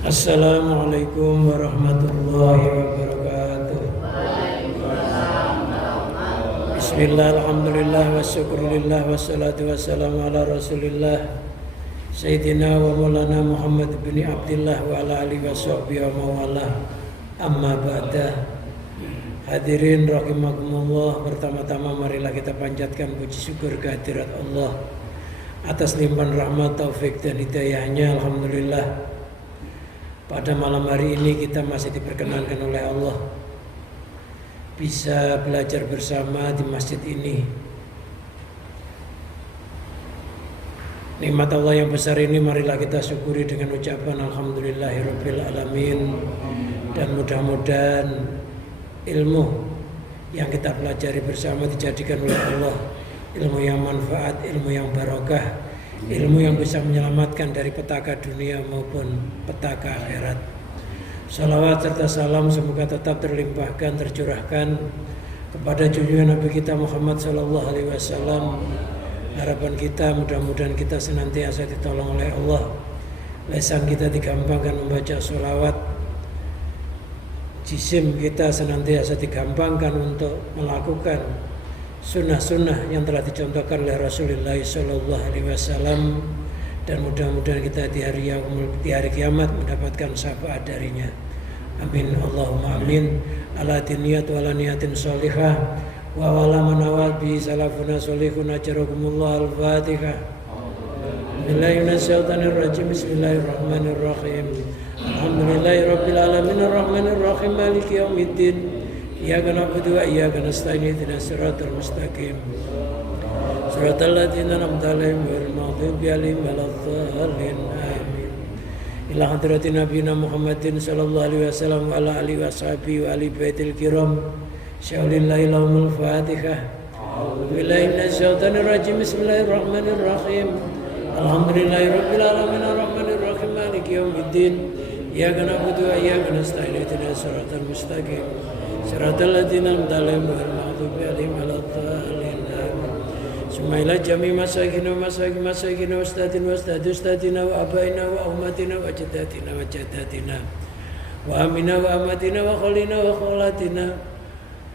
Assalamualaikum warahmatullahi wabarakatuh. Bismillah, alhamdulillah, wassyukurillah, wassalatu wassalamu ala rasulillah Sayyidina wa maulana Muhammad bin Abdillah wa ala alihi wa sahbihi wa mawala. Amma ba'da. Hadirin rahimakumullah, pertama-tama marilah kita panjatkan puji syukur kehadirat Allah atas limpahan rahmat, taufik dan hidayahnya. Alhamdulillah, pada malam hari ini kita masih diperkenankan oleh Allah bisa belajar bersama di masjid ini. Nikmat Allah yang besar ini marilah kita syukuri dengan ucapan alhamdulillahirabbil alamin, dan mudah-mudahan ilmu yang kita pelajari bersama dijadikan oleh Allah ilmu yang manfaat, ilmu yang barokah, ilmu yang bisa menyelamatkan dari petaka dunia maupun petaka akhirat. Salawat serta salam semoga tetap terlimpahkan, tercurahkan kepada junjungan Nabi kita Muhammad sallallahu alaihi wasallam. Harapan kita mudah-mudahan kita senantiasa ditolong oleh Allah, lisan kita digampangkan membaca salawat, jisim kita senantiasa digampangkan untuk melakukan sunnah-sunnah yang telah dicontohkan oleh Rasulullah Sallallahu Alaihi Wasallam, dan mudah-mudahan kita di hari kiamat mendapatkan syafaat darinya. Amin Allahumma amin. Ala niyat wala niyatin sholihah wa wala manawat bi salafuna sholihun ajrakumullah. Al-Fatihah. Bismillahirrahmanirrahim. Bismillahirrahmanirrahim. Alhamdulillahirabbil alamin arrahmanir rahim maliki yaumiddin. Iyyaka na'budu wa iyyaka nasta'in ihdinas siratal mustaqim siratal ladzina an'amta 'alaihim ghairil maghdubi 'alaihim waladdallin. Amin. Ila hadratin nabiyina Muhammadin sallallahu alaihi wasallam wa ala alihi washabihi wa ali baitil kiram. Syaulillahi lahumul Fatihah. Billahi minasyaitonir rajim. Bismillahirrahmanirrahim. Alhamdulillahirabbil alamin arrahmanir rahim maliki yaumiddin. Iyyaka na'budu wa iyyaka nasta'in ihdinas siratal mustaqim siratal ladzina an'amta 'alaihim ghairil maghdubi 'alaihim waladdallin. Summa ila jami' masakin wa ustadina wa abaina wa ummatina wa jaddatina wa amina wa amatina wa khalina wa khalatina.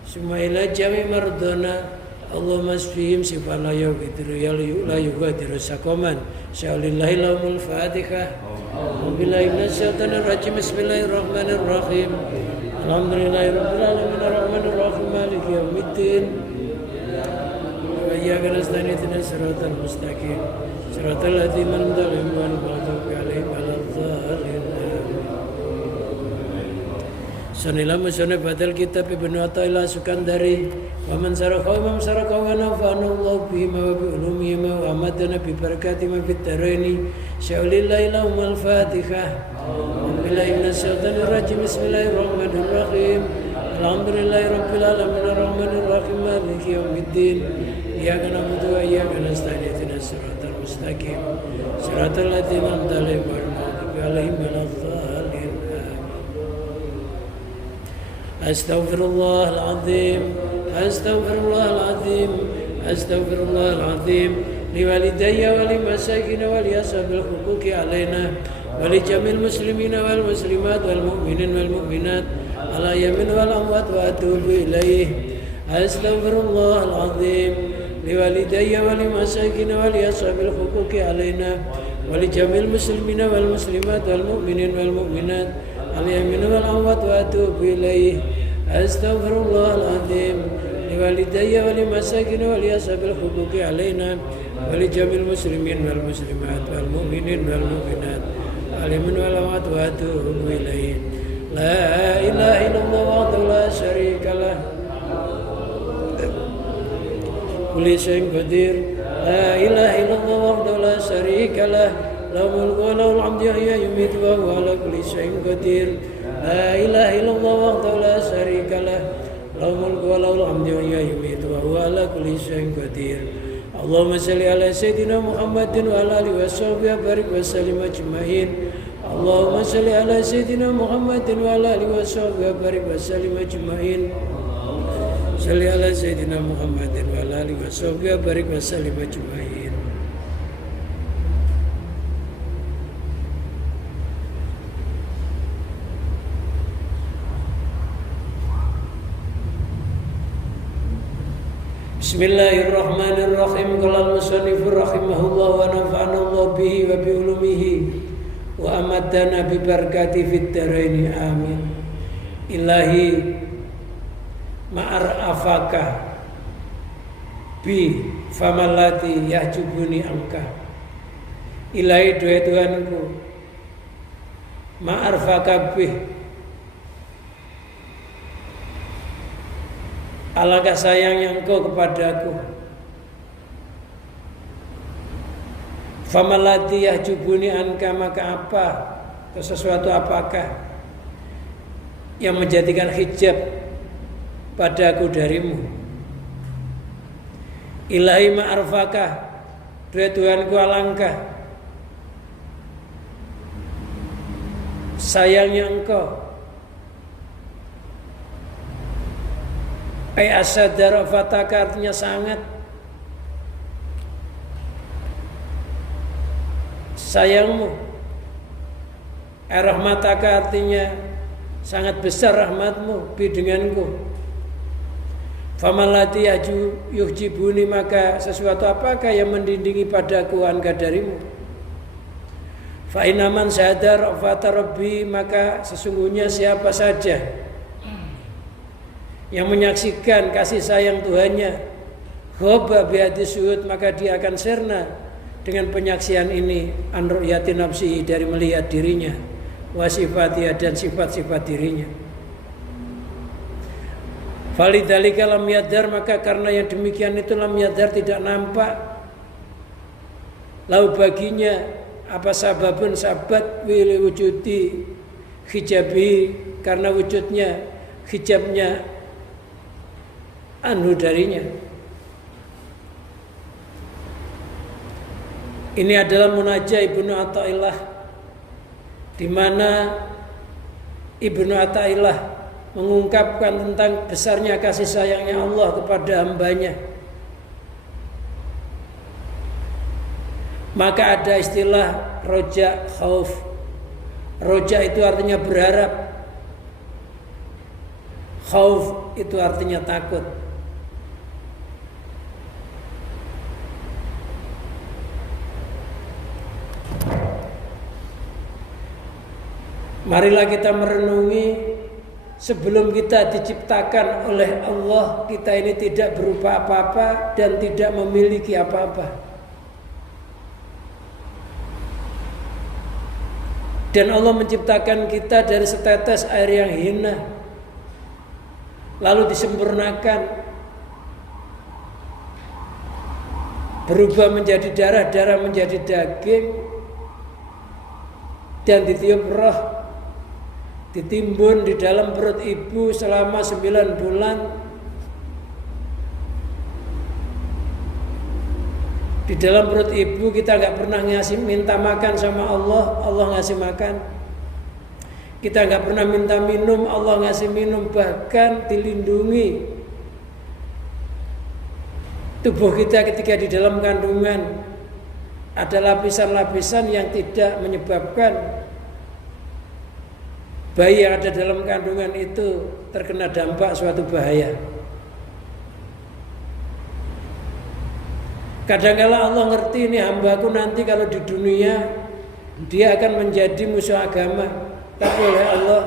Summa ila jami' mardana Allahumma asfihim sifan la yughadiru saqaman. Syaulillahi lahumul Fatihah. Billahi minasyaitonir rajim. Bismillahirrahmanirrahim. Alhamdulillahirabbil alamin arrahmanir rahim maliki yaumiddin. Wa iyyaka nasta'in ihdinas siratal mustaqim siratal ladzina an'amta 'alaihim ghairil maghdubi 'alaihim waladdallin. Sanila musannif badal kitab Ibnu Athaillah Sukandari wa man saraka wa nafa'ana Allah bihima wa bi ulumihima wa amadana bi barakatihima fid dharaini. Syaulillahi lahumul Fatihah. Billahi minasyaitonir rajim. Bismillahirrahmanirrahim. Alhamdulillahirabbil alamin arrahmanir rahim maliki yaumiddin. Iyyaka na'budu wa iyyaka nasta'in ihdinas siratal mustaqim siratal ladzina an'amta 'alaihim ghairil maghdubi 'alaihim waladdallin. Astaghfirullahal azim. Astaghfirullahal azim. Liwalidayya wa limasakin wa liashabil huquqi alaina wa li jamil muslimina wal muslimat wal mu'minin wal mu'minat ala yamin wal amwat wa atubu ilaih. Astaghfirullahal azim. Liwalidayya wa limasakin wa liashabil huquqi alaina wa li jamil muslimina wal muslimat wal mu'minin wal mu'minat ala yamin wal amwat wa atubu ilaih. Astaghfirullahal azim. Liwalidayya wa limasakin wa liashabil huquqi alaina wa li jamil muslimin wal muslimat wal mu'minin wal mu'minat alimin wal amwat wa atubu ilaih. La ilaha illallah wahdahu la syarika lah kulli syai'in qadir. La ilaha illallah wahdahu la syarika lah lahul mulku wa lahul hamdu wa yumiitu wa huwa ala kulli syai'in qadir. La ilaha illallah wahdahu la syarika lah lahul mulku wa lahul hamdu wa yumiitu wa huwa ala kulli syai'in qadir. Allahumma shalli ala sayyidina Muhammadin wa ala alihi wa sahbihi wa barik wa sallim ajma'in. Allahumma shalli ala sayyidina Muhammadin wa ala alihi wa sahbihi wa barik wa sallim ajma'in. Shalli ala sayyidina Muhammadin wa ala alihi wa sahbihi wa barik wa sallim ajma'in. Bismillahirrahmanirrahim. Qala al-musannif rahimahullah wa nafa'ana Allah bihi wa bi ulumihi wa amadana bi barakati fid dharain amin. Ilahi ma'arafaka bi famalati yahjubuni angka. Ilahi doa Tuhanku ma'arafaka bi, alangkah sayangnya Engkau kepadaku. Famalati yahjubuni anka, maka apa atau sesuatu apakah yang menjadikan hijab padaku darimu. Ilahi ma'arfakah, doa Tuhanku alangkah sayangnya Engkau. Ai asadara fataka, artinya sangat sayangmu. Rahmataka, artinya sangat besar rahmatmu bi denganku. Famalati yuhjibuni, maka sesuatu apakah yang mendindingi padaku anka darimu. Fa inaman sadar fata rabbi, maka sesungguhnya siapa saja yang menyaksikan kasih sayang Tuhannya, khoba bihati suhud, maka dia akan sirna dengan penyaksian ini an ru'yati nafsihi, dari melihat dirinya, wa sifatiyah, dan sifat-sifat dirinya. Falidzalika lam yadhar, maka karena yang demikian itu lam yadhar, tidak nampak lau baginya apa sababun sabat wili wujudi hijabi, karena wujudnya hijabnya anhu darinya. Ini adalah munajah Ibnu Athaillah, di mana Ibnu Athaillah mengungkapkan tentang besarnya kasih sayangnya Allah kepada hambanya. Maka ada istilah roja khauf. Roja itu artinya berharap, khauf itu artinya takut. Marilah kita merenungi, sebelum kita diciptakan oleh Allah, kita ini tidak berupa apa-apa dan tidak memiliki apa-apa. Dan Allah menciptakan kita dari setetes air yang hina, lalu disempurnakan, berubah menjadi darah, darah menjadi daging, dan ditiup roh, ditimbun di dalam perut ibu selama 9 bulan. Di dalam perut ibu kita gak pernah minta makan sama Allah, Allah ngasih makan. Kita gak pernah minta minum, Allah ngasih minum. Bahkan dilindungi tubuh kita ketika di dalam kandungan. Ada lapisan-lapisan yang tidak menyebabkan bayi yang ada dalam kandungan itu terkena dampak suatu bahaya. Kadang-kala Allah ngerti, ini hambaku nanti kalau di dunia dia akan menjadi musuh agama, tapi oleh Allah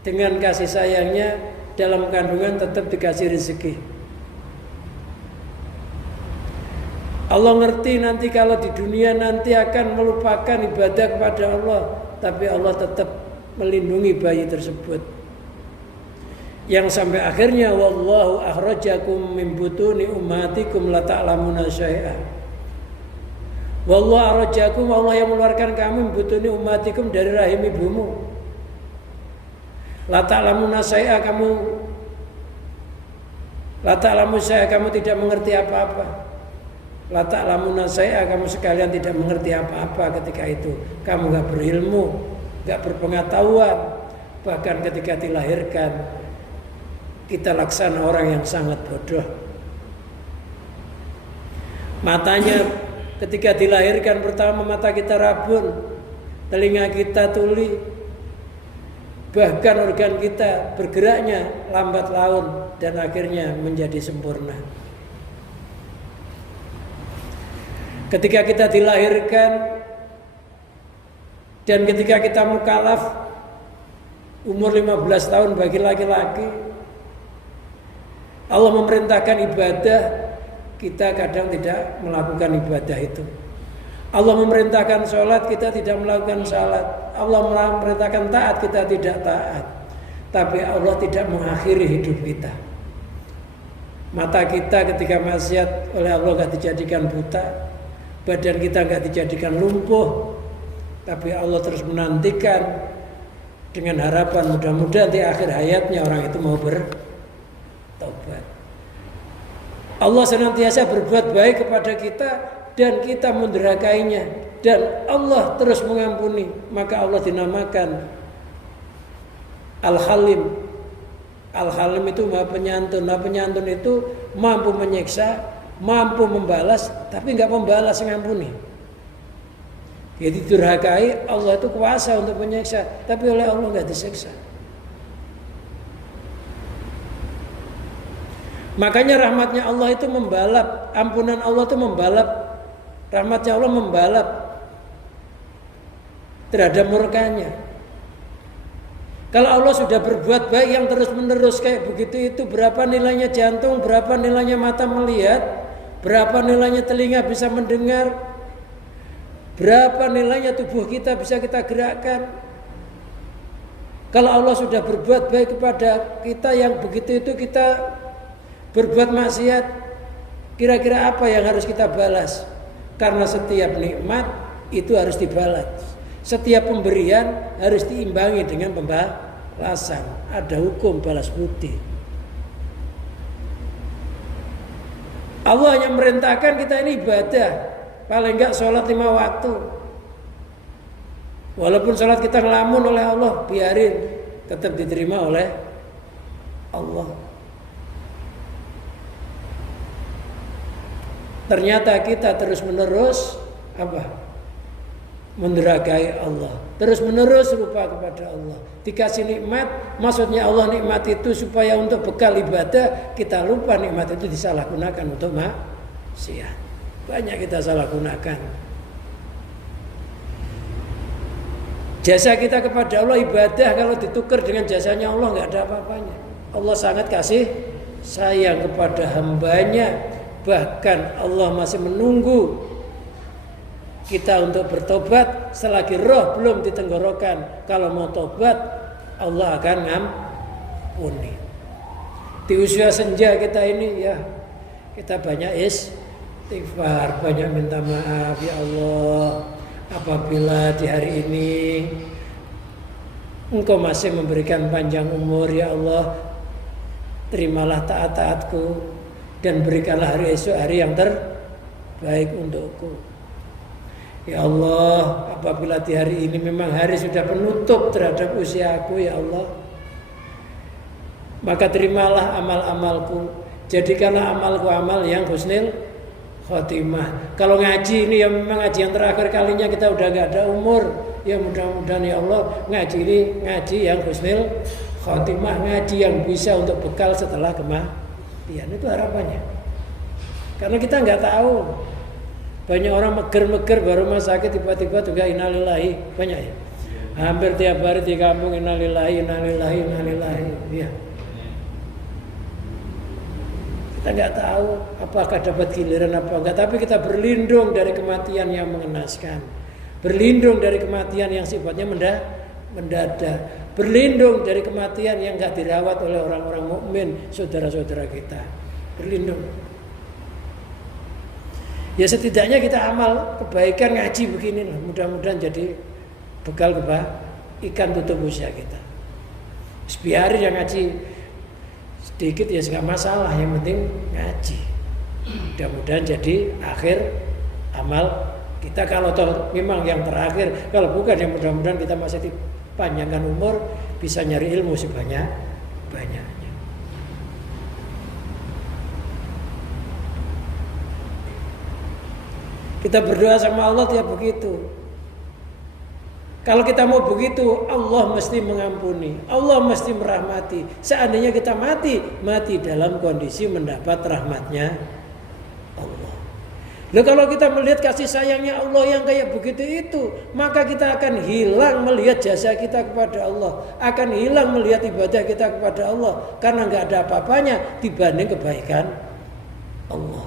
dengan kasih sayangnya dalam kandungan tetap dikasih rezeki. Allah ngerti nanti kalau di dunia nanti akan melupakan ibadah kepada Allah, tapi Allah tetap melindungi bayi tersebut, yang sampai akhirnya wallahu akhrajakum min butuni ummatikum la ta'lamuna syai'a. Wallahu akhrajakum, Allah yang mengeluarkan kamu min butuni ummatikum, dari rahim ibumu. La ta'lamuna syai'a, kamu la ta'lamu syai'a, kamu tidak mengerti apa-apa. La ta'lamuna syai'a, kamu sekalian tidak mengerti apa-apa ketika itu. Kamu enggak berilmu, gak berpengetahuan. Bahkan ketika dilahirkan kita laksana orang yang sangat bodoh. Matanya ketika dilahirkan pertama mata kita rabun, telinga kita tuli, bahkan organ kita bergeraknya lambat laun dan akhirnya menjadi sempurna. Ketika kita dilahirkan dan ketika kita mukallaf umur 15 tahun bagi laki-laki, Allah memerintahkan ibadah, kita kadang tidak melakukan ibadah itu. Allah memerintahkan sholat, kita tidak melakukan sholat. Allah memerintahkan taat, kita tidak taat. Tapi Allah tidak mengakhiri hidup kita. Mata kita ketika maksiat oleh Allah gak dijadikan buta, badan kita gak dijadikan lumpuh, tapi Allah terus menantikan dengan harapan mudah-mudahan di akhir hayatnya orang itu mau bertobat. Allah senantiasa berbuat baik kepada kita dan kita mendurhakainya, dan Allah terus mengampuni. Maka Allah dinamakan Al-Halim. Al-Halim itu Maha Penyantun. Maha Penyantun itu mampu menyiksa, mampu membalas, tapi nggak membalas, mengampuni. Jadi durhakai, Allah itu kuasa untuk menyiksa, tapi oleh Allah nggak disiksa. Makanya rahmatnya Allah itu membalap, ampunan Allah itu membalap, rahmatnya Allah membalap terhadap murkanya. Kalau Allah sudah berbuat baik yang terus-menerus kayak begitu, itu berapa nilainya jantung, berapa nilainya mata melihat, berapa nilainya telinga bisa mendengar, berapa nilainya tubuh kita bisa kita gerakkan. Kalau Allah sudah berbuat baik kepada kita yang begitu itu kita berbuat maksiat, kira-kira apa yang harus kita balas? Karena setiap nikmat itu harus dibalas. Setiap pemberian harus diimbangi dengan pembalasan. Ada hukum balas budi. Allah hanya merintahkan kita ini ibadah, paling enggak sholat 5 waktu. Walaupun sholat kita ngelamun oleh Allah, biarin, tetap diterima oleh Allah. Ternyata kita terus-menerus mendurhakai Allah, terus-menerus lupa kepada Allah. Dikasih nikmat, maksudnya Allah nikmat itu supaya untuk bekal ibadah, kita lupa nikmat itu disalahgunakan untuk maksiat. Banyak kita salah gunakan. Jasa kita kepada Allah ibadah, kalau ditukar dengan jasanya Allah nggak ada apa-apanya. Allah sangat kasih sayang kepada hambanya. Bahkan Allah masih menunggu kita untuk bertobat selagi roh belum di tenggorokan. Kalau mau tobat, Allah akan ngampuni. Di usia senja kita ini ya, kita banyak istighfar, banyak minta maaf. Ya Allah, apabila di hari ini Engkau masih memberikan panjang umur, ya Allah, terimalah taat-taatku dan berikanlah hari esok hari yang terbaik untukku. Ya Allah, apabila di hari ini memang hari sudah penutup terhadap usiaku, ya Allah, maka terimalah amal-amalku, jadikanlah amalku amal yang husnul khotimah. Kalau ngaji ini ya memang ngaji yang terakhir kalinya, kita udah gak ada umur, ya mudah-mudahan ya Allah ngaji ini ngaji yang husnul khotimah, ngaji yang bisa untuk bekal setelah kematian. Itu harapannya. Karena kita nggak tahu, banyak orang meger-meger baru rumah sakit tiba-tiba juga innalillahi, banyak ya. Hampir tiap hari di kampung innalillahi, innalillahi, innalillahi. Ya. Kita nggak tahu apakah dapat giliran apa enggak, tapi kita berlindung dari kematian yang mengenaskan, berlindung dari kematian yang sifatnya mendadak, berlindung dari kematian yang nggak dirawat oleh orang-orang mukmin, saudara-saudara kita, berlindung. Ya setidaknya kita amal kebaikan ngaji begini lah, mudah-mudahan jadi bekal ikan tutup usia kita. Biarin yang ngaji sedikit ya nggak masalah, yang penting ngaji. Mudah-mudahan jadi akhir amal kita, kalau toh memang yang terakhir, kalau bukan ya mudah-mudahan kita masih dipanjangkan umur, bisa nyari ilmu sebanyak-banyaknya. Kita berdoa sama Allah tiap begitu. Kalau kita mau begitu, Allah mesti mengampuni, Allah mesti merahmati. Seandainya kita mati dalam kondisi mendapat rahmatnya Allah. Loh, kalau kita melihat kasih sayangnya Allah yang kayak begitu itu, maka kita akan hilang melihat jasa kita kepada Allah, akan hilang melihat ibadah kita kepada Allah, karena nggak ada apa-apanya dibanding kebaikan Allah.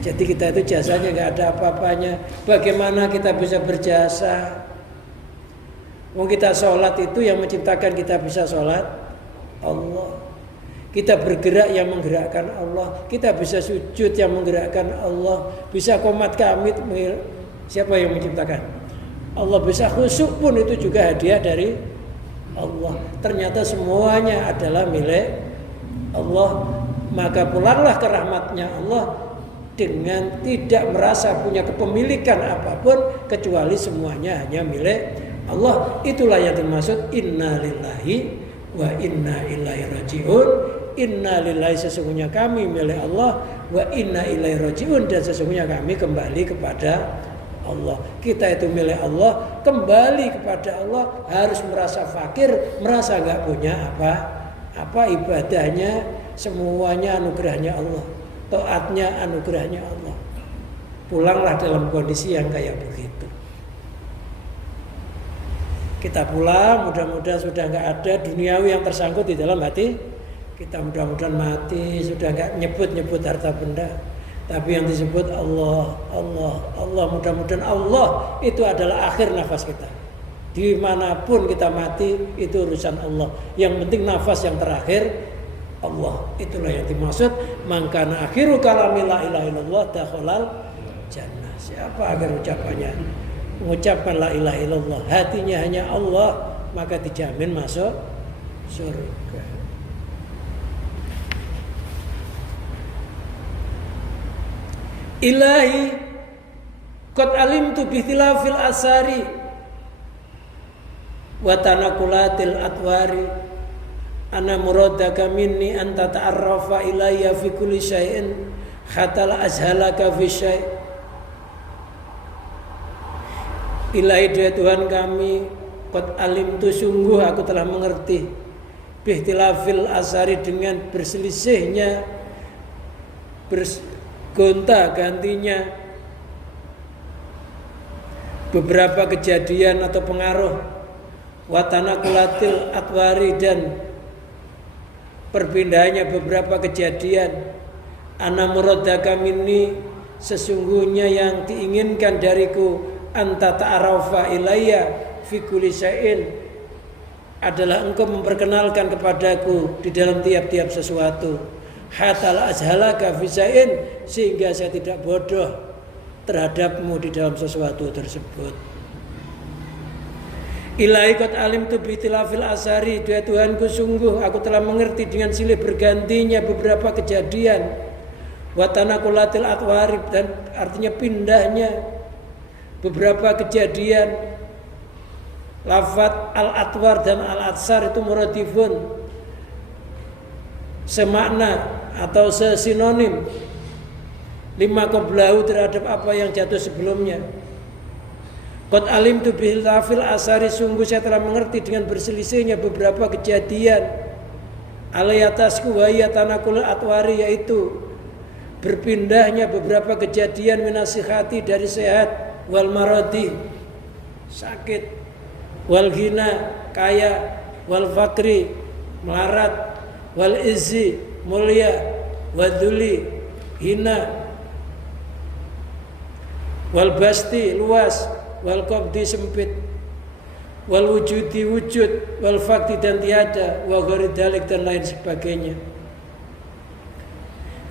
Jadi kita itu jasanya nggak ada apa-apanya. Bagaimana kita bisa berjasa? Mau kita sholat itu yang menciptakan kita bisa sholat Allah. Kita bergerak yang menggerakkan Allah. Kita bisa sujud yang menggerakkan Allah. Bisa qomat kamit, siapa yang menciptakan? Allah. Bisa khusyuk pun itu juga hadiah dari Allah. Ternyata semuanya adalah milik Allah. Maka pulanglah ke rahmatnya Allah dengan tidak merasa punya kepemilikan apapun, kecuali semuanya hanya milik Allah. Itulah yang dimaksud inna lillahi wa inna ilaihi raji'un. Inna lillahi, sesungguhnya kami milik Allah, wa inna ilaihi raji'un, dan sesungguhnya kami kembali kepada Allah. Kita itu milik Allah, kembali kepada Allah, harus merasa fakir, merasa gak punya apa ibadahnya semuanya anugerahnya Allah, taatnya anugerahnya Allah. Pulanglah dalam kondisi yang kayak begitu. Kita pulang, mudah-mudahan sudah gak ada duniawi yang tersangkut di dalam hati kita, mudah-mudahan mati, sudah nggak nyebut harta benda, tapi yang disebut Allah, Allah, Allah. Mudah-mudahan Allah itu adalah akhir nafas kita. Dimanapun kita mati itu urusan Allah. Yang penting nafas yang terakhir Allah. Itulah yang dimaksud mangkana akhiru kalami la ilaha illallah dakhalal jannah. Siapa akhir ucapannya mengucapkan la ilaha illallah, hatinya hanya Allah, maka dijamin masuk surga. Ilahi qad alimtu bihtilafil asari wa tanaqulatil atwari ana muradaka minni anta ta'arrafa ilayya fi kulli syai'in hatta la azhalaka fi syai'. Ilahi, dia Tuhan kami, qad alimtu, sungguh aku telah mengerti, bihtilafil asari, dengan berselisihnya gonta-gantinya beberapa kejadian atau pengaruh, watanakulatil atwari, dan perpindahannya beberapa kejadian, ana muradaka minni, sesungguhnya yang diinginkan dariku, anta ta'arafa ilayya fi kulli syai'in, adalah engkau memperkenalkan kepadaku di dalam tiap-tiap sesuatu, hatta la azhalaka fi syai'in, sehingga saya tidak bodoh terhadapmu di dalam sesuatu tersebut. Ilahi qad alimtu bi tilafil asari, dia Tuhanku, sungguh aku telah mengerti dengan silih bergantinya beberapa kejadian, wa tanaqulatil atwari, dan artinya pindahnya beberapa kejadian. Lafaz al-atwar dan al-atsar itu muradifun, semakna atau sesinonim, lima qablahu, terhadap apa yang jatuh sebelumnya. Qad alimtu bil tafil asari, sungguh saya telah mengerti dengan berselisihnya beberapa kejadian, alayatasku wa yatanaqul atwari, yaitu berpindahnya beberapa kejadian, minasihati, dari sehat, wal maradi, sakit, wal ghina, kaya, wal fakri, melarat, wal izzi, mulia, waduli, hina, wal basti, luas, wal qabdi, sempit, wal wujudi, wujud, wal fakti, dan tiada, wa ghairi dzalik, dan lain sebagainya.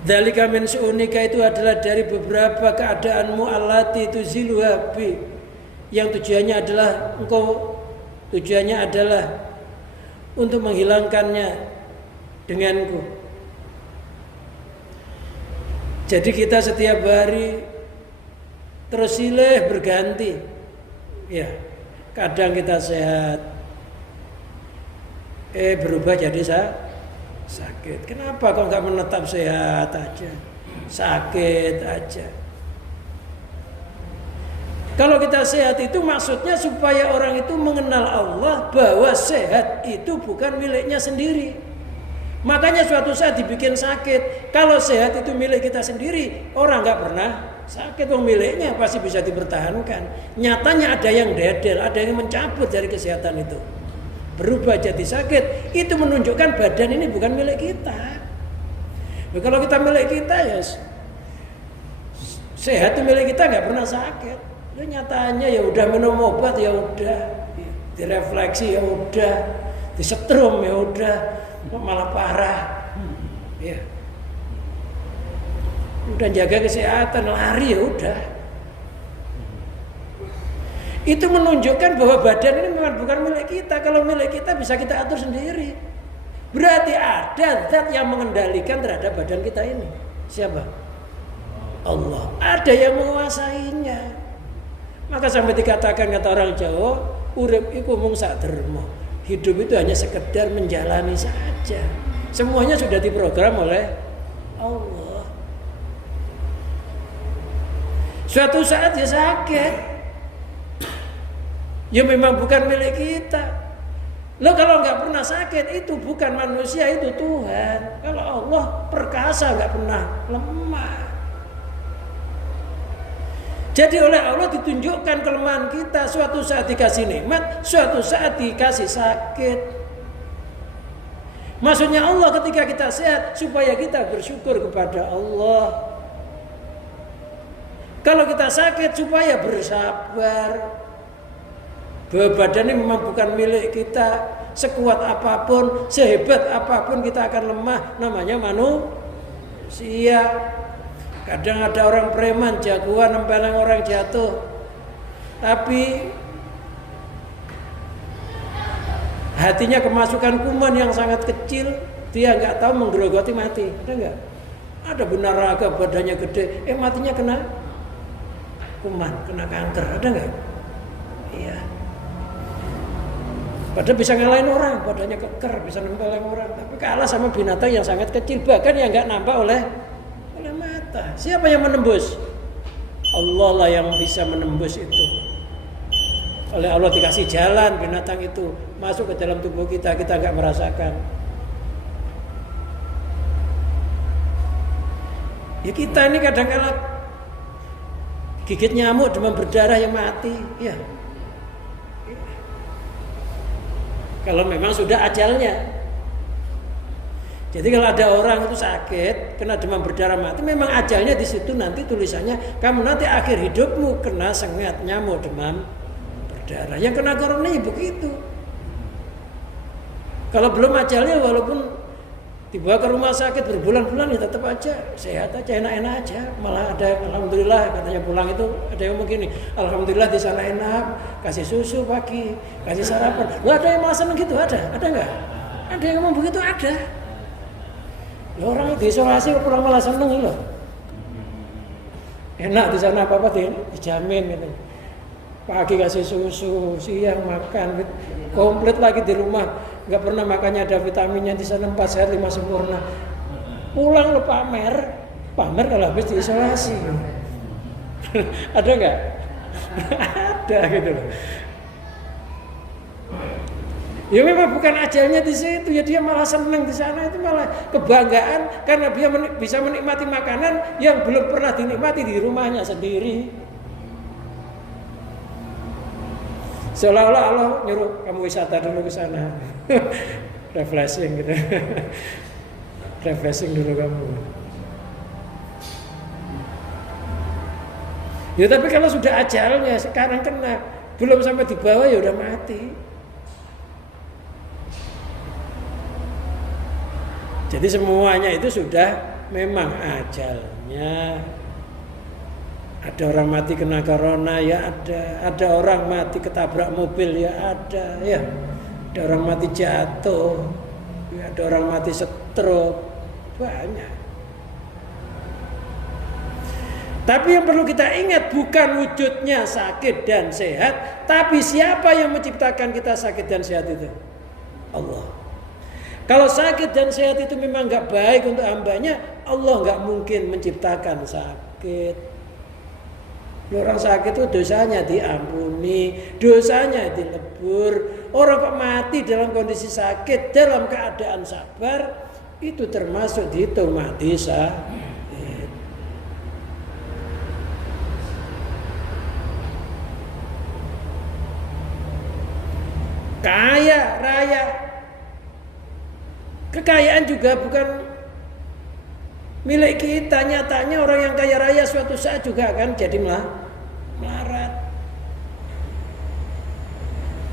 Dzalika min su'unika, itu adalah dari beberapa keadaanmu, allati tuziluha bi, yang tujuannya adalah untuk menghilangkannya denganku. Jadi kita setiap hari terus silih berganti, ya. Kadang kita sehat, berubah jadi sakit. Kenapa kok nggak menetap sehat aja, sakit aja? Kalau kita sehat itu maksudnya supaya orang itu mengenal Allah, bahwa sehat itu bukan miliknya sendiri, Makanya suatu saat dibikin sakit. Kalau sehat itu milik kita sendiri, orang nggak pernah sakit. Wong miliknya pasti bisa dipertahankan. Nyatanya ada yang dedel, ada yang mencabut dari kesehatan itu, berubah jadi sakit. Itu menunjukkan badan ini bukan milik kita. Nah, kalau kita milik kita ya sehat itu milik kita, nggak pernah sakit. Itu nyatanya ya udah minum obat ya udah, direfleksi ya udah, disetrum ya udah, malah parah. Ya. Udah jaga kesehatan, lari ya udah. Itu menunjukkan bahwa badan ini memang bukan milik kita. Kalau milik kita bisa kita atur sendiri. Berarti ada zat yang mengendalikan terhadap badan kita ini. Siapa? Allah. Ada yang menguasainya. Maka sampai dikatakan kata orang Jawa, urip iku mung sak derma. Hidup itu hanya sekedar menjalani saja. Semuanya sudah diprogram oleh Allah. Suatu saat ya sakit. Ya memang bukan milik kita. Lo kalau nggak pernah sakit itu bukan manusia, itu Tuhan. Kalau Allah perkasa, nggak pernah lemah. Jadi oleh Allah ditunjukkan kelemahan kita. Suatu saat dikasih nikmat, suatu saat dikasih sakit. Maksudnya Allah ketika kita sehat supaya kita bersyukur kepada Allah. Kalau kita sakit supaya bersabar. Bahwa badan ini memang bukan milik kita. Sekuat apapun, sehebat apapun kita akan lemah. Namanya manusia. Kadang ada orang preman, jagoan, nempeleng orang jatuh. Tapi hatinya kemasukan kuman yang sangat kecil. Dia nggak tahu menggerogoti mati. Ada nggak? Ada benar raga badannya gede. Matinya kena kuman, kena kanker. Ada nggak? Iya. Padahal bisa ngalahin orang, badannya keker, bisa nempelin orang, tapi kalah sama binatang yang sangat kecil, bahkan yang nggak nampak oleh mata. Siapa yang menembus? Allah lah yang bisa menembus itu. Oleh Allah dikasih jalan binatang itu masuk ke dalam tubuh kita, kita nggak merasakan. Ya kita ini kadang-kadang gigit nyamuk, demam berdarah yang mati, ya. Kalau memang sudah ajalnya. Jadi kalau ada orang itu sakit, kena demam berdarah mati, memang ajalnya di situ nanti tulisannya kamu nanti akhir hidupmu kena sengat nyamuk demam berdarah. Yang kena corona ya begitu. Kalau belum ajalnya walaupun dibawa ke rumah sakit berbulan-bulan ya tetap aja sehat aja, enak-enak aja. Malah ada alhamdulillah katanya pulang itu ada yang begini, alhamdulillah di sana enak, kasih susu pagi, kasih sarapan. Nggak ada yang malah seneng gitu, ada nggak? Ada yang ngomong begitu, ada. Ya, orang diisolasi pulang malah seneng loh. Enak di sana apa-apa dijamin gitu. Pagi kasih susu, siang makan, komplit lagi di rumah. Nggak pernah makannya ada vitaminnya, di sana 4 sehat 5 sempurna. Pulang lo pamer kalau habis diisolasi. Ada nggak? Ada gitu loh. Ya memang bukan ajalnya di situ, ya dia malah senang di sana, itu malah kebanggaan karena dia bisa menikmati makanan yang belum pernah dinikmati di rumahnya sendiri. Seolah-olah Allah nyuruh kamu wisata dulu ke sana. Refreshing gitu. Refreshing dulu kamu. Ya tapi kalau sudah ajalnya sekarang kena, belum sampai di bawah ya udah mati. Jadi semuanya itu sudah memang ajalnya. Ada orang mati kena corona ya ada orang mati ketabrak mobil ya ada, ya. Ada orang mati jatuh, ya ada orang mati stroke, banyak. Tapi yang perlu kita ingat bukan wujudnya sakit dan sehat, tapi siapa yang menciptakan kita sakit dan sehat itu? Allah. Kalau sakit dan sehat itu memang nggak baik untuk hambanya, Allah nggak mungkin menciptakan sakit. Orang sakit itu dosanya diampuni, dosanya dilebur. Orang kok mati dalam kondisi sakit, dalam keadaan sabar, itu termasuk dihitung mati kaya raya. Kekayaan juga bukan milik kita. Nyatanya orang yang kaya raya suatu saat juga akan jadi melarat.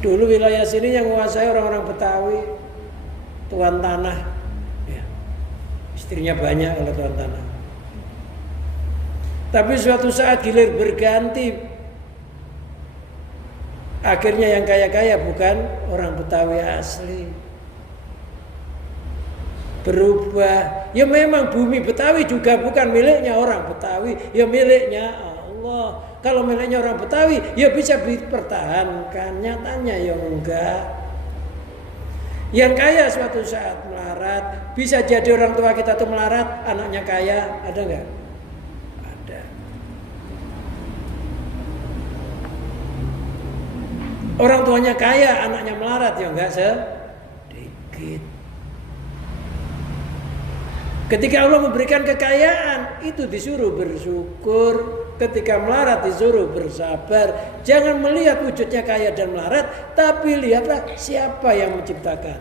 Dulu wilayah sini yang menguasai orang-orang Betawi, tuan tanah, ya. Istrinya banyak kalau tuan tanah. Tapi suatu saat gilir berganti, akhirnya yang kaya-kaya bukan orang Betawi asli. Berubah. Ya memang bumi Betawi juga bukan miliknya orang Betawi, ya miliknya Allah. Kalau miliknya orang Betawi, ya bisa dipertahankan. Nyatanya ya enggak. Yang kaya suatu saat melarat. Bisa jadi orang tua kita tuh melarat, anaknya kaya, ada enggak? Ada. Orang tuanya kaya, anaknya melarat, ya enggak sedikit. Ketika Allah memberikan kekayaan, itu disuruh bersyukur. Ketika melarat disuruh bersabar. Jangan melihat wujudnya kaya dan melarat, tapi lihatlah siapa yang menciptakan.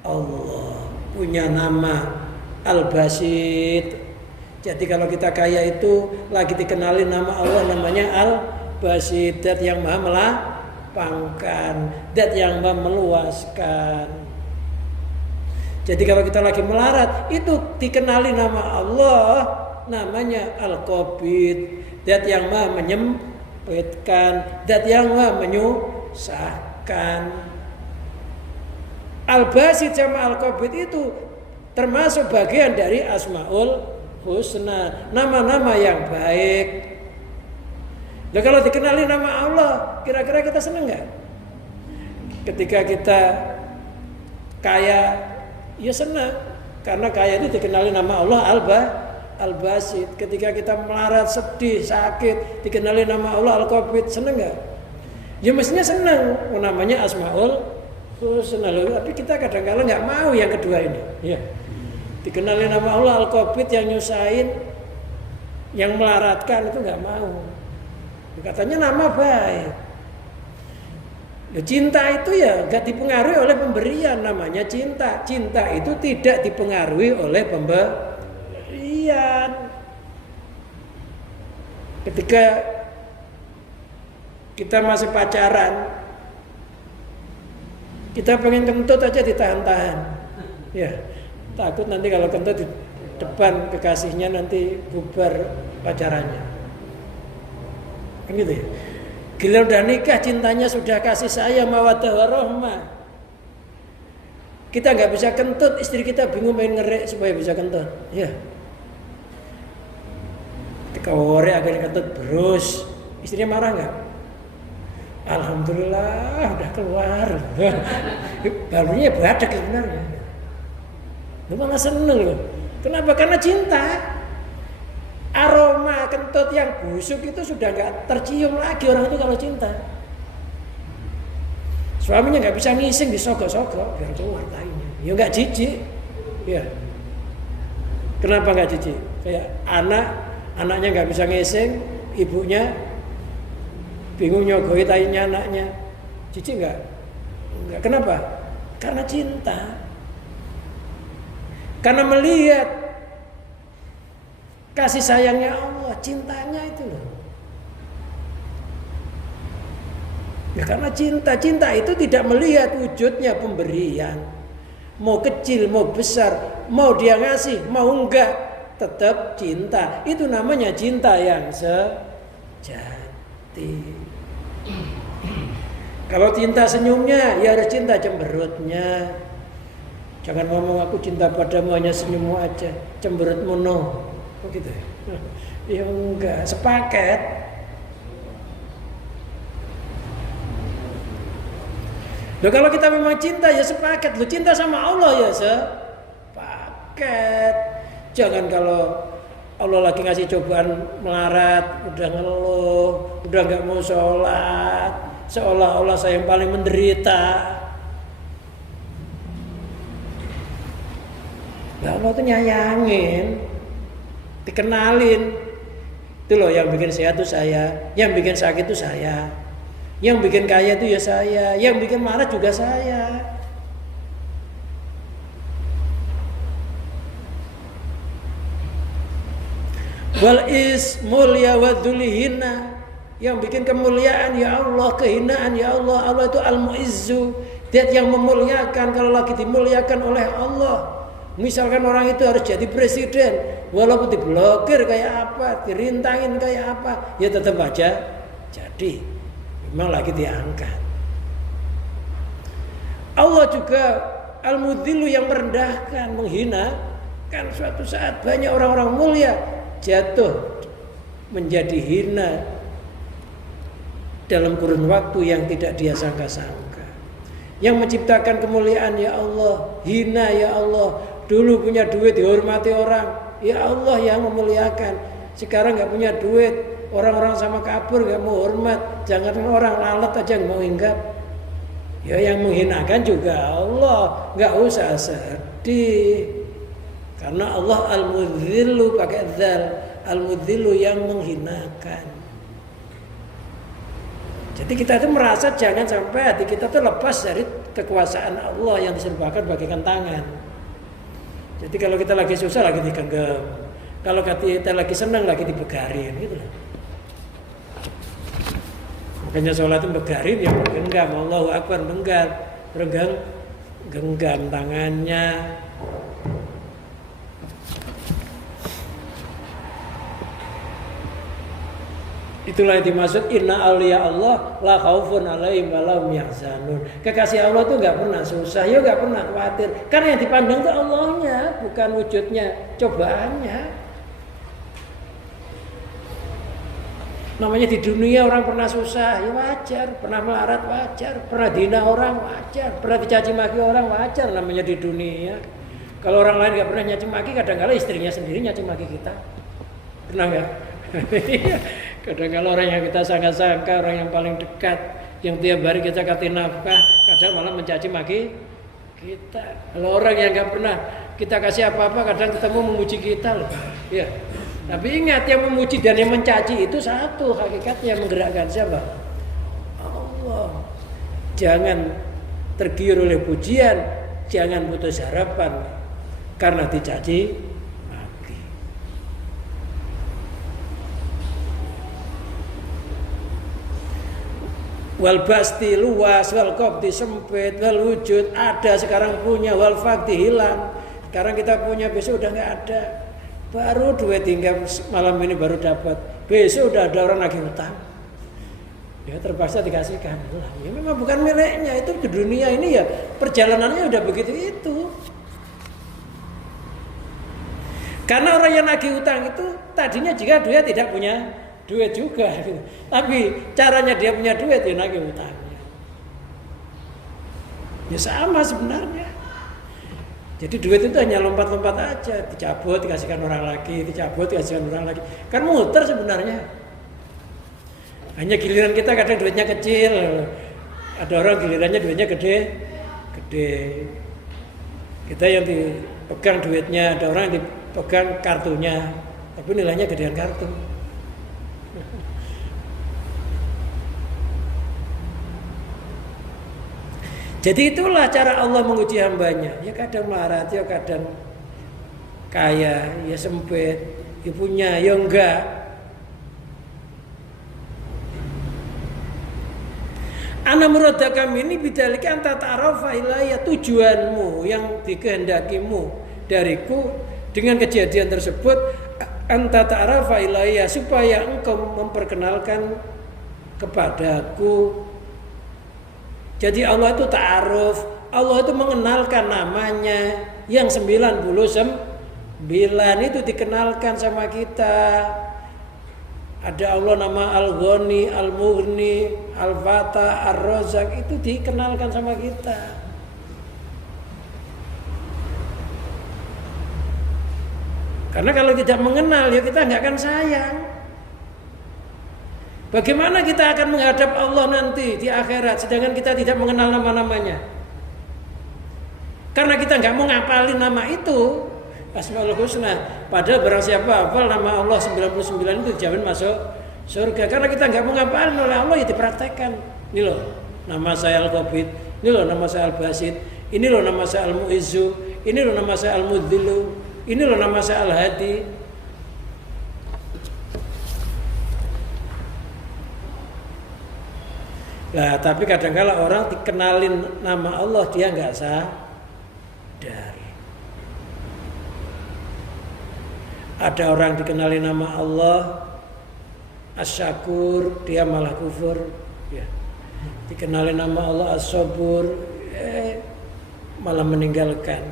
Allah punya nama Al-Basit. Jadi kalau kita kaya itu lagi dikenalin nama Allah, namanya Al-Basit, Dat yang maha melapangkan, Dat yang maha meluaskan. Jadi kalau kita lagi melarat, itu dikenali nama Allah, namanya Al-Qabid, Dat yang maha menyempitkan, Dat yang maha menyusahkan. Al-Basit sama Al-Qabid itu termasuk bagian dari Asmaul Husna, nama-nama yang baik. Nah kalau dikenali nama Allah, kira-kira kita senang nggak? Ketika kita kaya, ya senang, karena kaya itu dikenali nama Allah Al-Basit. Ketika kita melarat, sedih, sakit, dikenali nama Allah Al-Qabid, senang nggak? Ya mestinya senang, namanya Asmaul Husna. Tapi kita kadang-kadang nggak mau yang kedua ini. Ya. Dikenali nama Allah Al-Qabid yang nyusahin, yang melaratkan, itu nggak mau. Katanya nama baik. Cinta itu ya gak dipengaruhi oleh pemberian, namanya cinta. Cinta itu tidak dipengaruhi oleh pemberian. Ketika kita masih pacaran, kita pengen kentut aja ditahan-tahan. Ya, takut nanti kalau kentut di depan kekasihnya nanti bubar pacarannya. Kan gitu ya. Gila udah nikah, cintanya sudah kasih sayang, mawaddah warahmah. Kita nggak bisa kentut, istri kita bingung main ngerek supaya bisa kentut. Ya. Ketika ngorek akhirnya kentut terus, istrinya marah nggak? Alhamdulillah udah keluar. Barunya badak sebenarnya. Lu malah seneng loh. Kenapa? Karena cinta. Aroma kentut yang busuk itu sudah nggak tercium lagi orang itu kalau cinta. Suaminya nggak bisa ngising, disogok-sogok biar keluar tainya. Ya nggak jijik. Ya. Kenapa nggak jijik? Kayak anaknya nggak bisa ngising, ibunya bingung nyogoi tainya anaknya. Jijik nggak? Nggak. Kenapa? Karena cinta. Karena melihat kasih sayangnya Allah, cintanya itu loh. Ya karena cinta itu tidak melihat wujudnya pemberian. Mau kecil, mau besar, mau dia ngasih, mau enggak, tetap cinta. Itu namanya cinta yang sejati. Kalau cinta senyumnya, ya harus cinta cemberutnya. Jangan ngomong aku cinta padamu hanya senyummu aja, cemberutmu no. Oh gitu ya? Ya enggak, sepaket. Loh kalau kita memang cinta ya sepaket. Loh cinta sama Allah ya sepaket. Jangan kalau Allah lagi ngasih cobaan melarat, udah ngeluh, udah gak mau sholat, seolah-olah saya yang paling menderita. Nah, Allah tuh nyayangin, dikenalin. Itu loh yang bikin sehat itu saya, yang bikin sakit itu saya, yang bikin kaya itu ya saya, yang bikin marah juga saya. Wal is mulia wa dzulhina, yang bikin kemuliaan ya Allah, kehinaan ya Allah. Allah itu al-muizzu, dia yang memuliakan. Kalau lagi dimuliakan oleh Allah, misalkan orang itu harus jadi presiden, walaupun diblokir kayak apa, dirintangin kayak apa, ya tetap aja jadi. Memang lagi diangkat. Allah juga al-mudzillu, yang merendahkan, menghina. Kan suatu saat banyak orang-orang mulia jatuh menjadi hina dalam kurun waktu yang tidak dia sangka-sangka. Yang menciptakan kemuliaan ya Allah, hina ya Allah. Dulu punya duit dihormati orang, ya Allah yang memuliakan. Sekarang nggak punya duit, orang-orang sama kabur nggak mau hormat. Jangan orang lalat aja nggak mau hinggap. Ya yang menghinakan juga Allah, nggak usah sedih. Karena Allah al-mudzillu pakai dzal, al-mudzillu yang menghinakan. Jadi kita itu merasa jangan sampai hati kita itu lepas dari kekuasaan Allah yang diserbakan bagaikan tangan. Jadi kalau kita lagi susah lagi digenggam, kalau kita lagi senang lagi dibegarin, gitu loh. Makanya sholat itu begarin ya genggam, Allahu Akbar genggam tangannya. Itulah yang dimaksud inna awliya Allah la khaufun alaihim wa lahum yahzanun. Kekasih Allah itu enggak pernah susah, ya enggak pernah khawatir. Karena yang dipandang itu Allahnya, bukan wujudnya, cobaannya. Namanya di dunia orang pernah susah, ya wajar. Pernah melarat wajar, pernah dihina orang wajar, pernah dicaci maki orang wajar, namanya di dunia. Kalau orang lain enggak pernah nyaci maki, kadang-kadang istrinya sendiri nyaci maki kita. Pernah enggak? Kadang-kadang orang yang kita sangka-sangka, orang yang paling dekat, yang tiap hari kita kasih nafkah, kadang malah mencaci maki kita. Kalau orang yang nggak pernah kita kasih apa-apa, kadang ketemu memuji kita loh. Ya. Tapi ingat, yang memuji dan yang mencaci itu satu, hakikatnya menggerakkan siapa? Allah. Jangan tergiur oleh pujian, jangan putus harapan karena dicaci. Wal basti luas, wal qabdi sempit, wal wujud ada sekarang punya, wal fakti hilang. Sekarang kita punya, besok udah nggak ada. Baru duit tinggal malam ini baru dapat, besok udah ada orang lagi hutang. Ya terpaksa dikasihkan. Ya memang bukan miliknya, itu di dunia ini ya perjalanannya udah begitu itu. Karena orang yang lagi hutang itu tadinya jika dia tidak punya duit juga, gitu. Tapi caranya dia punya duit ya nagih utangnya. Ya sama sebenarnya. Jadi duit itu hanya lompat-lompat aja, dicabut dikasihkan orang lagi, dicabut dikasihkan orang lagi. Kan muter sebenarnya. Hanya giliran kita kadang duitnya kecil, ada orang gilirannya duitnya gede. Kita yang dipegang duitnya, ada orang yang dipegang kartunya, tapi nilainya gedean kartu. Jadi itulah cara Allah menguji hambanya. Ya kadang melarat, ya kadang kaya, ya sempit, ya punya, ya enggak. Ana muradakam ini bidalika anta ta'arafa ilayya, tujuanmu yang dikehendakimu dariku dengan kejadian tersebut anta ta'arafa ilayya, supaya engkau memperkenalkan kepadaku. Jadi Allah itu ta'aruf, Allah itu mengenalkan namanya yang 99 itu dikenalkan sama kita. Ada Allah nama Al-Ghani, Al-Mughni, Al-Fatah, Ar-Razzaq, itu dikenalkan sama kita. Karena kalau tidak mengenal ya kita nggak akan sayang. Bagaimana kita akan menghadap Allah nanti di akhirat sedangkan kita tidak mengenal nama-namanya? Karena kita nggak mau ngapalin nama itu, Asmaul Husna. Padahal barang siapa hafal nama Allah 99 itu dijamin masuk surga. Karena kita nggak mau ngapalin oleh Allah ya dipraktekkan. Ini loh nama saya Al-Qabid, ini loh nama saya Al-Basid, ini loh nama saya Al-Mu'izzu, ini loh nama saya Al-Mudzillu, ini loh nama saya Al-Hadi. Nah, tapi kadang-kala orang dikenalin nama Allah dia nggak sadar. Ada orang dikenali nama Allah As-Syakur, dia malah kufur. Ya. Dikenali nama Allah As-Sabur, malah meninggalkan.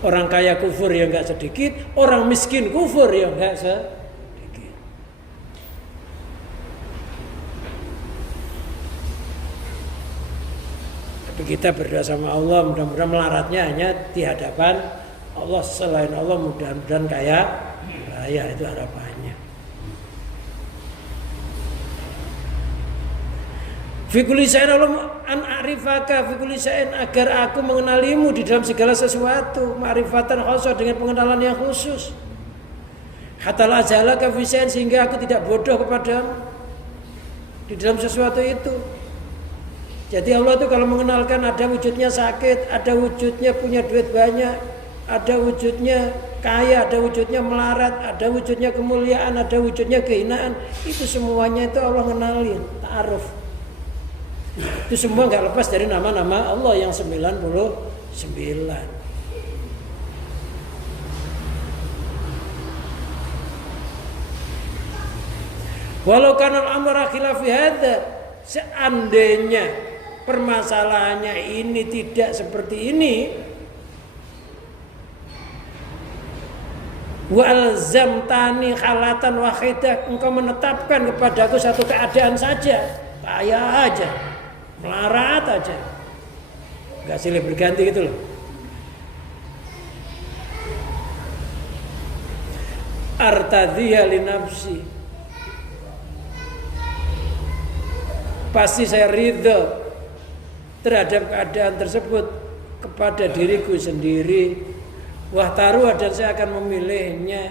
Orang kaya kufur ya nggak sedikit, orang miskin kufur ya nggak sedikit. Kita berdoa sama Allah, mudah-mudahan melaratnya hanya di hadapan Allah, selain Allah mudah-mudahan kaya raya, itu harapannya. Fikuli sa'in Allah an a'rifaka fikuli sa'in, agar aku mengenalimu di dalam segala sesuatu, ma'rifatan khusus, dengan pengenalan yang khusus. Hatta la azalaka fi sa'in, sehingga aku tidak bodoh kepadamu di dalam sesuatu itu. Jadi Allah itu kalau mengenalkan ada wujudnya sakit, ada wujudnya punya duit banyak, ada wujudnya kaya, ada wujudnya melarat, ada wujudnya kemuliaan, ada wujudnya kehinaan. Itu semuanya itu Allah kenalin, ta'aruf. Itu semua nggak lepas dari nama-nama Allah yang 99. Walau kana al-amra khilafi hadza, seandainya permasalahannya ini tidak seperti ini, wa alzamtani khalatan wahidah, engkau menetapkan kepadaku satu keadaan saja, kaya aja, melarat aja, nggak silih berganti gitu loh. Artadhiya li nafsi, pasti saya ridho terhadap keadaan tersebut kepada diriku sendiri. Wah taruh, dan saya akan memilihnya.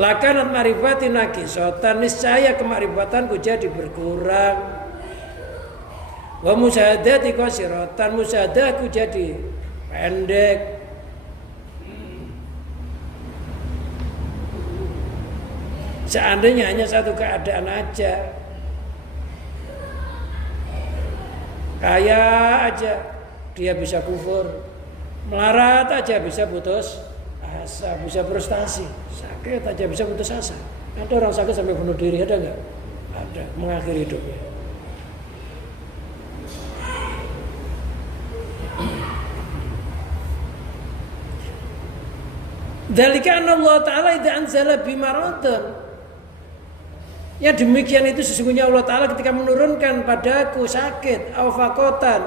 Lakanat marifati naqisotan, niscaya kemarifatanku jadi berkurang. Wa musyahadati qasirotan, musyahadahku jadi pendek. Seandainya hanya satu keadaan aja, kaya aja dia bisa kufur, melarat aja bisa putus asa, bisa frustasi, sakit aja bisa putus asa. Ada orang sakit sampai bunuh diri, ada nggak? Ada, mengakhiri hidupnya. Dzalika anna Allah Ta'ala idza anzala bimaradun, ya demikian itu sesungguhnya Allah Ta'ala ketika menurunkan padaku sakit, au fakotan,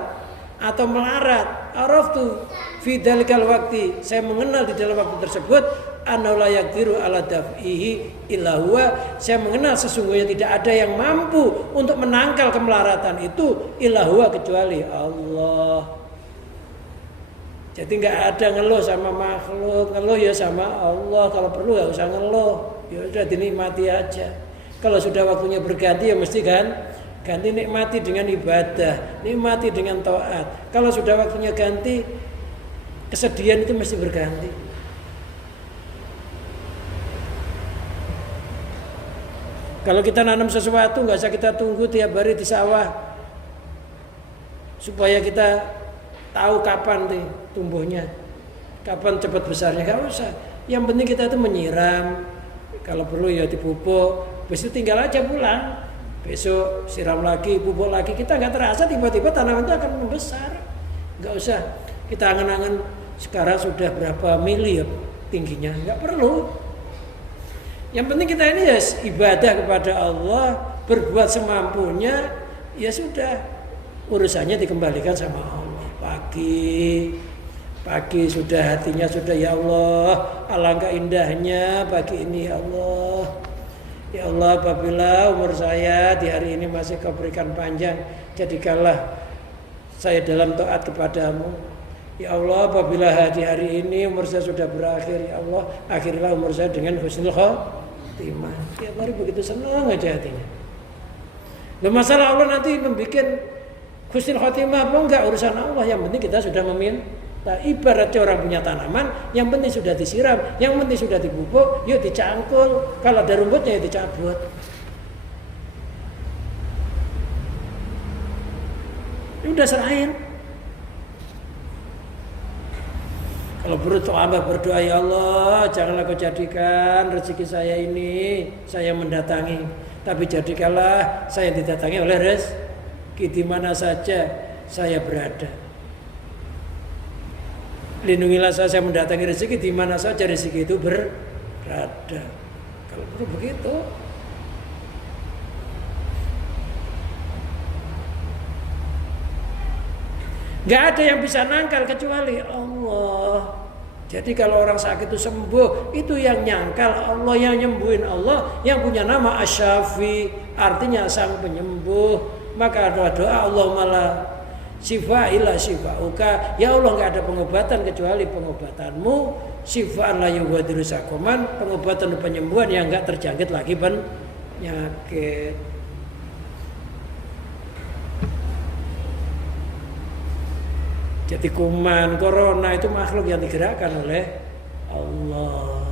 atau melarat, araftu fi dzalikal waqti, saya mengenal di dalam waktu tersebut, anna la yaqdiru ala daf'ihi illa huwa, saya mengenal sesungguhnya tidak ada yang mampu untuk menangkal kemelaratan itu illa huwa, kecuali Allah. Jadi nggak ada ngeluh sama makhluk, ngeluh ya sama Allah. Kalau perlu nggak usah ngeluh, ya udah dinikmati aja. Kalau sudah waktunya berganti ya mesti kan ganti, nikmati dengan ibadah, nikmati dengan taat. Kalau sudah waktunya ganti, kesedihan itu mesti berganti. Kalau kita nanam sesuatu nggak usah kita tunggu tiap hari di sawah supaya kita tahu kapan nih tumbuhnya, kapan cepat besarnya, nggak usah. Yang penting kita itu menyiram, kalau perlu ya dipupuk. Besok tinggal aja pulang, besok siram lagi, pupuk lagi. Kita nggak terasa tiba-tiba tanaman itu akan membesar. Nggak usah kita angan-angan sekarang sudah berapa mili ya tingginya, nggak perlu. Yang penting kita ini ya ibadah kepada Allah, berbuat semampunya, ya sudah, urusannya dikembalikan sama Allah. Pagi sudah hatinya sudah, ya Allah, alangkah indahnya pagi ini ya Allah. Ya Allah, apabila umur saya di hari ini masih Kau berikan panjang, jadikanlah saya dalam taat kepadamu. Ya Allah, apabila hari ini umur saya sudah berakhir, ya Allah, akhirilah umur saya dengan husnul khotimah. Tiap hari begitu senang aja hatinya. Loh, masalah Allah nanti membuat husnul khotimah apa enggak, urusan Allah. Yang penting kita sudah meminta. Ibaratnya orang punya tanaman, yang penting sudah disiram, yang penting sudah dipupuk, yuk dicangkul. Kalau ada rumputnya ya dicabut. Udah serahin. Kalau berdoa, ya Allah, janganlah kau jadikan rezeki saya ini saya mendatangi, tapi jadikanlah saya didatangi oleh rezeki di mana saja saya berada. Lindungilah saya mendatangi rezeki di mana saja rezeki itu berada. Kalau begitu. Gak ada yang bisa nangkal kecuali Allah. Jadi kalau orang sakit itu sembuh, itu yang nyangkal Allah, yang nyembuhin Allah, yang punya nama Asy-Syafi, artinya sang penyembuh. Maka doa Allahumma la syifa illa syifauka. Ya Allah, gak ada pengobatan kecuali pengobatanmu. Syifaan la yughadiru saqaman, pengobatan dan penyembuhan yang gak terjangkit lagi penyakit. Jadi kuman, corona itu makhluk yang digerakkan oleh Allah.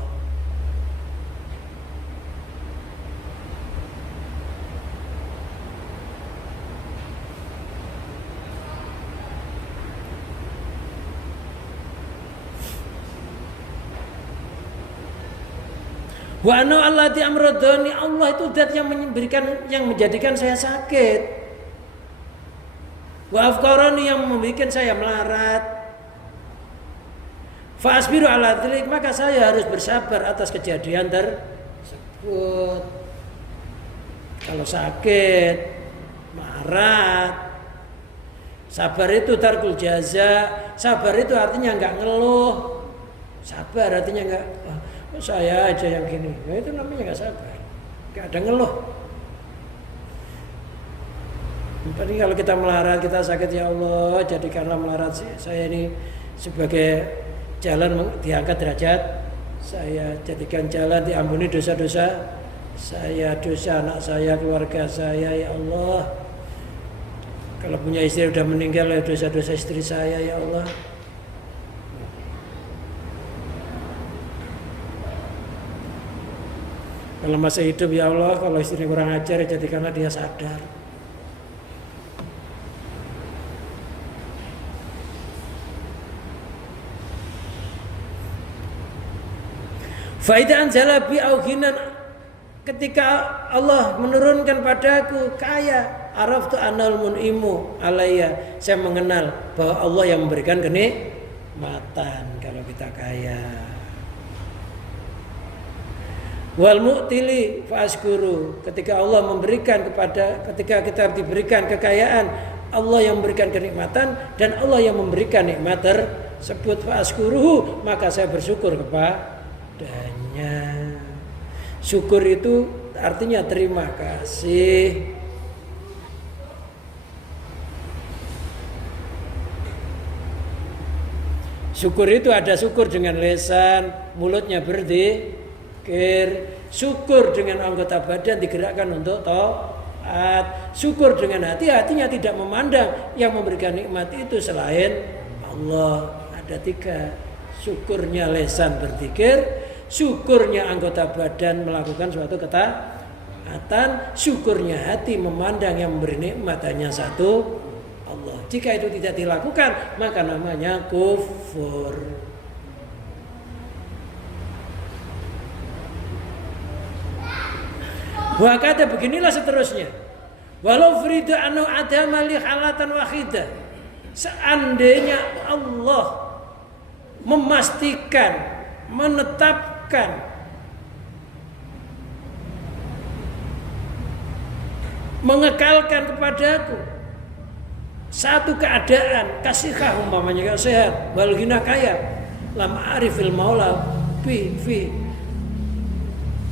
Wa ana allati amradani, Allah itu zat yang menjadikan saya sakit. Wa afqarani, yang membuat saya melarat. Fa asbiru ala dzalik, maka saya harus bersabar atas kejadian tersebut. Kalau sakit, melarat, sabar itu tarkul jaza. Sabar itu artinya enggak ngeluh. Sabar artinya enggak, saya aja yang gini. Nah, itu namanya enggak sabar. Enggak ada ngeluh. Tapi kalau kita melarat, kita sakit, ya Allah, jadikanlah melarat saya ini sebagai jalan diangkat derajat saya, jadikan jalan diampuni dosa-dosa saya, dosa anak saya, keluarga saya, ya Allah. Kalau punya istri sudah meninggal, ya dosa-dosa istri saya, ya Allah. Kalau masih hidup, ya Allah, kalau istri kurang ajar, jadikanlah dia sadar. Faida anzala bi auhinan, ketika Allah menurunkan padaku kaya, araftu anal mun'imu alayya, saya mengenal bahwa Allah yang memberikan kenikmatan kalau kita kaya. Wal mu'tili fa'ashkuru, ketika Allah memberikan ketika kita diberikan kekayaan, Allah yang memberikan kenikmatan dan Allah yang memberikan nikmat tersebut, fa'ashkuruhu, maka saya bersyukur kepadanya. Syukur itu artinya terima kasih. Syukur itu ada syukur dengan lisan, mulutnya berzikir. Syukur dengan anggota badan digerakkan untuk taat. Syukur dengan hati, hatinya tidak memandang yang memberikan nikmat itu selain Allah. Ada 3. Syukurnya lisan berzikir, syukurnya anggota badan melakukan suatu ketaatan, syukurnya hati memandang yang memberi nikmat hanya satu, Allah. Jika itu tidak dilakukan, maka namanya kufur. Wakata beginilah seterusnya. Walau furida anu adama li halatan wahidah. Seandainya Allah memastikan, menetapkan mengekalkan kepadaku satu keadaan, kasihkah umpamanya kalau sehat, wal ghina kaya, lam arifil maula fi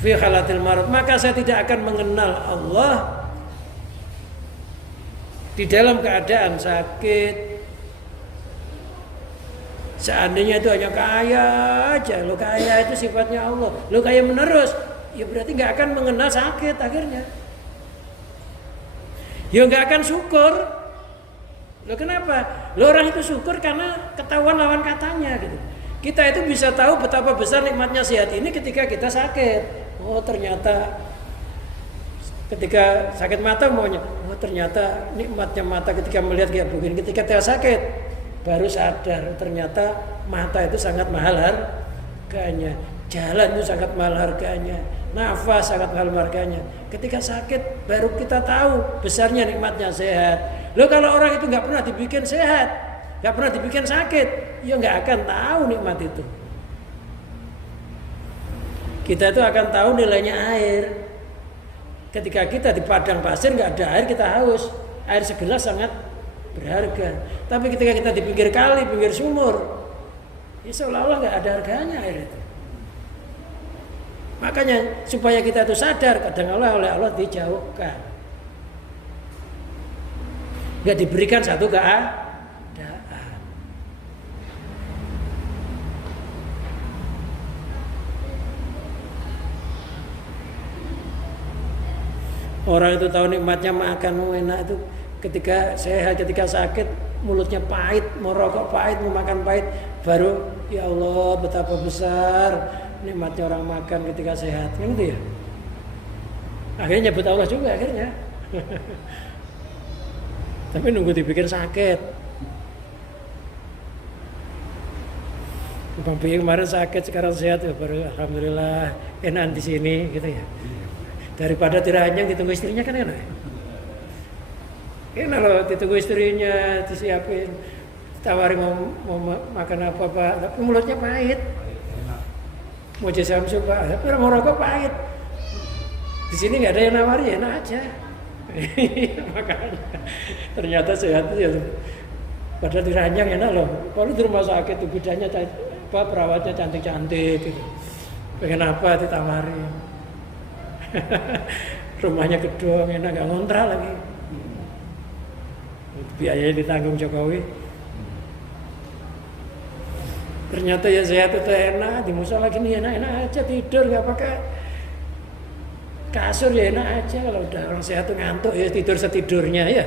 halatil marad, maka saya tidak akan mengenal Allah di dalam keadaan sakit, seandainya itu hanya kaya aja, lo kaya itu sifatnya Allah, lo kaya menerus, ya berarti nggak akan mengenal sakit akhirnya. Ya nggak akan syukur. Lo kenapa? Lo orang itu syukur karena ketahuan lawan katanya gitu. Kita itu bisa tahu betapa besar nikmatnya sehat ini ketika kita sakit. Oh ternyata ketika sakit mata maunya, oh ternyata nikmatnya mata ketika melihat kayak begini. Ketika kita sakit baru sadar ternyata mata itu sangat mahal harganya, jalan itu sangat mahal harganya, nafas sangat mahal harganya. Ketika sakit baru kita tahu besarnya nikmatnya sehat. Loh kalau orang itu nggak pernah dibikin sehat, nggak pernah dibikin sakit, ya nggak akan tahu nikmat itu. Kita itu akan tahu nilainya air. Ketika kita di padang pasir nggak ada air, kita haus. Air segelas sangat berharga. Tapi ketika kita di pinggir kali, pinggir sumur, ya seolah-olah nggak ada harganya air itu. Makanya supaya kita itu sadar, kadang oleh Allah dijauhkan, nggak diberikan satu keadaan. Orang itu tahu nikmatnya makan enak itu ketika sehat, ketika sakit mulutnya pahit, mau rokok pahit, mau makan pahit, baru ya Allah betapa besar nikmatnya orang makan ketika sehat, kan gitu ya. Akhirnya nyebut Allah juga akhirnya. Tapi nunggu dibikin sakit. Bang Pi kemarin sakit, sekarang sehat, ya baru alhamdulillah enak di sini gitu ya. Daripada diranjang ditunggu istrinya kan enak. Enak loh ditunggu istrinya, disiapin, tawarin mau makan apa Pak, tapi mulutnya pahit. Mau jasamsu Pak, tapi mau rokok pahit. Di sini nggak ada yang nawari, enak aja. Makanya ternyata sehat ya. Padahal diranjang enak loh. Kalau di rumah sakit tuh bidanya perawatnya cantik-cantik gitu. Pengen apa ditawarin. Rumahnya gedung enak, nggak ngontrak lagi. Biayanya ditanggung Jokowi. Ternyata ya sehat itu enak, di musola gini enak-enak aja, tidur nggak pakai kasur ya enak aja. Kalau udah orang sehat tuh ngantuk ya tidur setidurnya ya.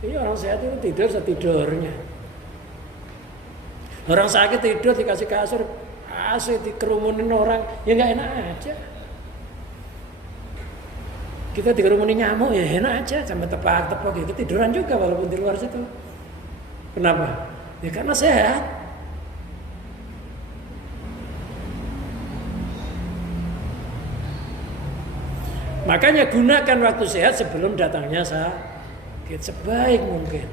Iya orang sehat itu tidur setidurnya. Orang sakit tidur dikasih kasur AC dikerumunin orang ya nggak enak aja. Kita dikerumunin nyamuk ya enak aja, sampai tepak-tepak gitu tiduran juga walaupun di luar situ. Kenapa? Ya karena sehat. Makanya gunakan waktu sehat sebelum datangnya sakit sebaik mungkin.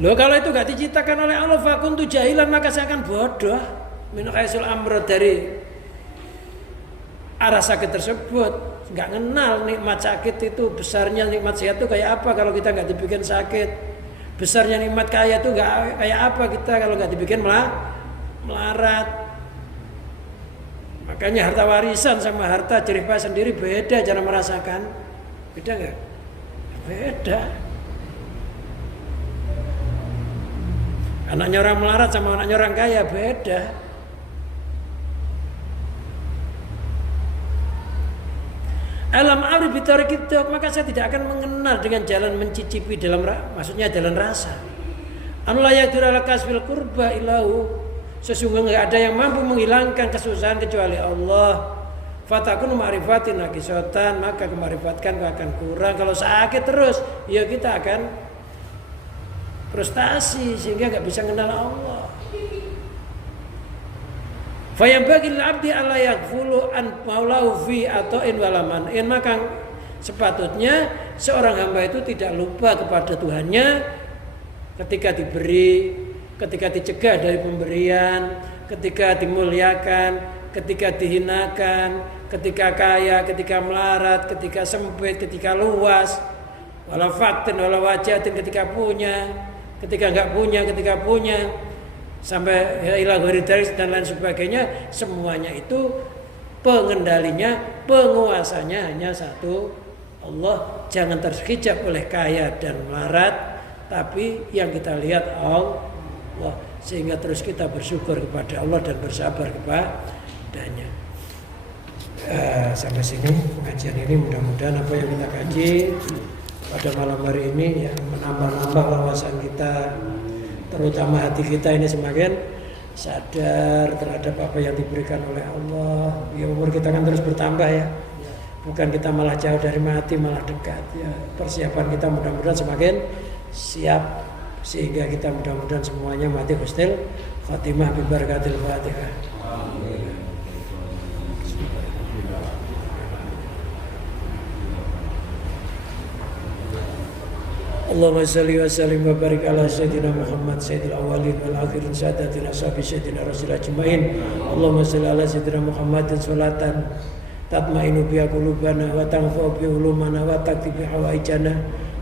Loh kalau itu gak diciptakan oleh Allah, fakuntu jahilan, maka saya akan bodoh. Min khaisul amr, dari arah sakit tersebut. Gak kenal nikmat sakit itu, besarnya nikmat sehat itu kayak apa kalau kita gak dibikin sakit. Besarnya nikmat kaya itu gak kayak apa kita kalau gak dibikin melarat. Makanya harta warisan sama harta jerih payah sendiri beda cara merasakan. Beda gak? Beda. Anaknya orang melarat sama anaknya orang kaya beda. Alam arif bitariq itu, maka saya tidak akan mengenal dengan jalan mencicipi dalam maksudnya jalan rasa. An la yaqdiru ala kasbil qurba ilahu, sesungguhnya enggak ada yang mampu menghilangkan kesusahan kecuali Allah. Fatakun ma'rifatin naqisotan, maka kemarifatkan akan kurang. Kalau sakit terus, ya kita akan frustasi sehingga nggak bisa kenal Allah. Fayambagil abdi alla yaghfulu an maulahu fi ata'in walaman. Maka sepatutnya seorang hamba itu tidak lupa kepada Tuhannya ketika diberi, ketika dicegah dari pemberian, ketika dimuliakan, ketika dihinakan, ketika kaya, ketika melarat, ketika sempit, ketika luas, wala fatin wala wajatin, ketika punya, ketika enggak punya, ketika punya. sampai ila ghairi dzalik dan lain sebagainya, semuanya itu pengendalinya, penguasanya hanya satu, Allah. Jangan terhijab oleh kaya dan melarat, tapi yang kita lihat Allah, sehingga terus kita bersyukur kepada Allah dan bersabar kepadanya. Sampai sini pengajian ini, mudah-mudahan apa yang kita kaji pada malam hari ini ya menambah-nambah wawasan kita, terutama hati kita ini semakin sadar terhadap apa yang diberikan oleh Allah. Ya, umur kita kan terus bertambah ya, bukan kita malah jauh dari mati, malah dekat ya. Persiapan kita mudah-mudahan semakin siap, sehingga kita mudah-mudahan semuanya mati husnul khatimah bi barakatil Fatihah. Allahumma salli wa sallim wa barik ala sayyidina Muhammad sayyidil awwalin wal akhirin sadatina sahabi sayyidina rasul ajmain. Allahumma salli ala sayyidina Muhammadin salatan tatmainu biha qulubana wa tanfa'u bi ulumana wa taqdi bi hawaijana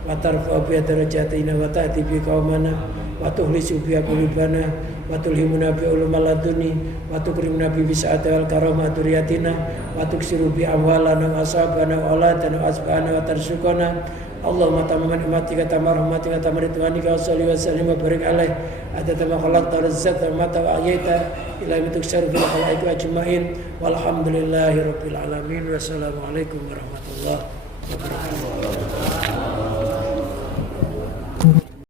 wa tarfa'u bi darajatina wa ta'ti bi qaumana wa tuhlisu bi qulubana wa tulhimuna bi ulumal laduni wa tukrimuna bi sa'ati wal karamah duriyatina wa tuksiru bi amwalana wa ashabana wa auladana wa asbana wa tarsukana. Allahumma tamman nikmatika tamar rahmatika tamar ridwanika wa salli wa sallim wa barik alaih adada ma khalaqta razzaqta wa mata wa ahyayta ila mituksar fil khalaiqi ajmain walhamdulillahi rabbil alamin. Wassalamualaikum warahmatullahi wabarakatuh.